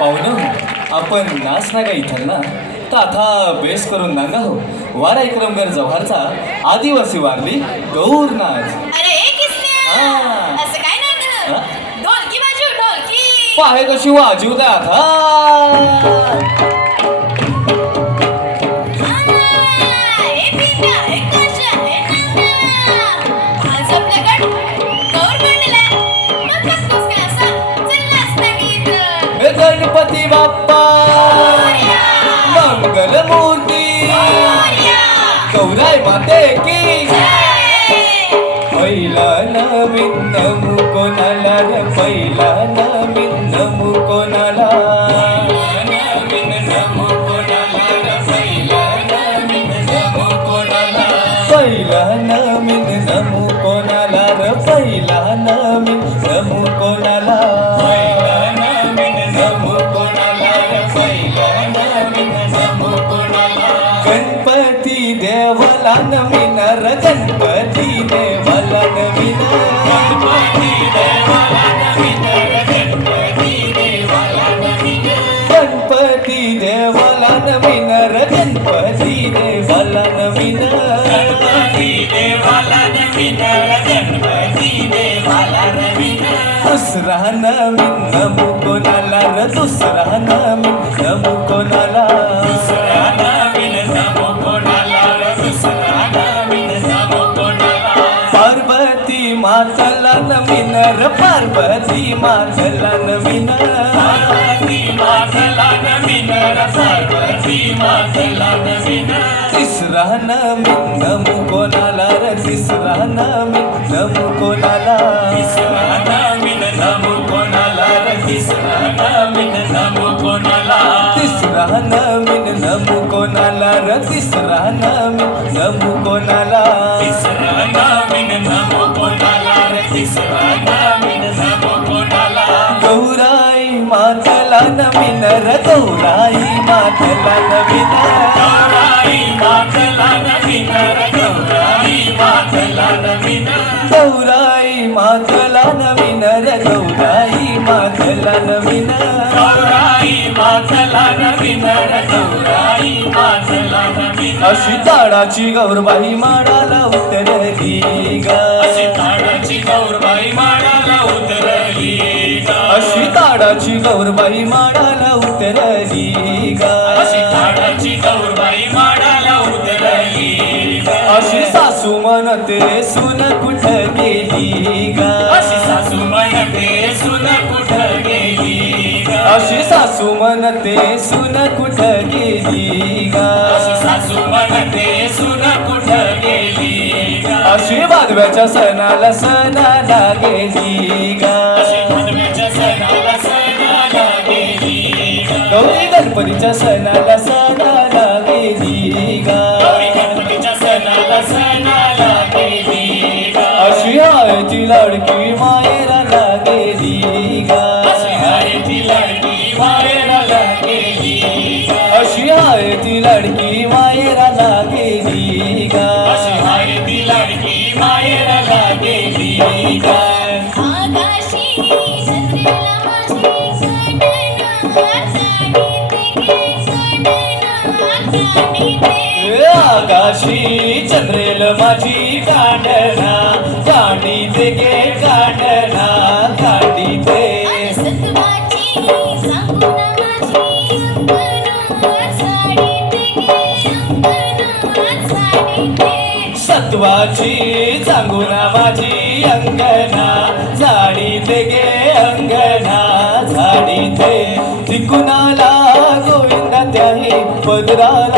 पाहुणं आपण नाच नागा इथं ना तर आता बेस करून नांगा हो वारा इक्रमगर जव्हारचा आदिवासी वारली गौर नाच. अरे किसन्या हा. असं काय नाही हा? ढोलकी वाजव ढोलकी पाहे कशी वाजवू द्यात हा. ए पिंड्या ए काशा ए नांगा आज आपल्याकडे गौर मांडलाय मग बघतोस काय असा चल नाच ना गीत हे गणपती बाप्पा मंगल मूर्ती गौराई माते की पहिला नवीन नमू कोणाला रे पहिला नवीन नमू कोणाला नवीन नमू कोणाला रे पहिला नवीन नमू कोणाला पहिला नवीन नमू कोणाला रे पहिला नवीन नमू कोणाला पहिला नवीन नमू कोणाला रे पहिला नवीन नमू कोणाला गणपती देवाला नवीन र गणपती देवाला नवीन गणपती देवाला नवीन र गणपती देवाला नवीन गणपती देवाला नवीन र गणपती देवाला नवीन गणपती देवाला नवीन र गणपती देवाला नवीन दुसरा नवीन नमू कोणाला र दुसरा नवीन नमू कोणाला दुसरा नवीन नमू कोणाला र दुसरा नवीन नमू कोणाला पार्वती माताला नवीन र पार्वती माताला नवीन पार्वती माताला नवीन र पार्वती माताला नवीन तिसरा नवीन नमू कोणाला र तिसरा नवीन नमू कोणाला तिसरा नवीन नमू कोणाला र तिसरा नवीन नमू कोणाला तिसरा नवीन नमू कोणाला र तिसरा नवीन नमू कोणाला तिसरा नवीन नमू कोणाला र तिसरा नवीन नमू कोणाला गौराई माताला नवीन र गौराई माताला नवीन गौराई माताला नवीन र गौराई माताला नवीन गौराई माताला नवीन र गौराई माताला नवीन गौराई माताला नवीन र गौराई माताला नवीन अशी ताडाची गौरबाई माडाला उतरली ग अशी ताडाची गौरबाई माडाला उतरली ग अशी ताडाची गौरबाई माडाला उतरली ग अशी ताडाची गौरबाई माडाला उतरली ग अशी सासू म्हणते सुन कुठं गेली ग अशी सासू म्हणते सुन कुठं गेली ग अशी सासू म्हणते सुन कुठं गेली ग अशी सासू म्हणते सुन कुठं गेली ग अशी वादव्याच्या सणाला सणाला गेली ग अशी वादव्याच्या सणाला सणाला गेली ग गौरी गणपतीच्या सणाला सणाला गेली ग गौरी गणपतीच्या सणाला सणाला गेली ग अशी आहे ती लाडकी मायराला गेली ग अशी आहे ती लाडकी मायराला गेली ग अशी आहे ती लाडकी मायराला गेली ग अशी आहे ती लाडकी मायराला गेली ग आकाशी चंद्रेला माझी आकाशी चंद्रेल माझी काढना गाडी ते गे काढना गाडी ते सत्वाची चांगुना माझी अंगना झाडी ते गे अंगना झाडी ते तिकुणाला गोविंदा त्याही पदराला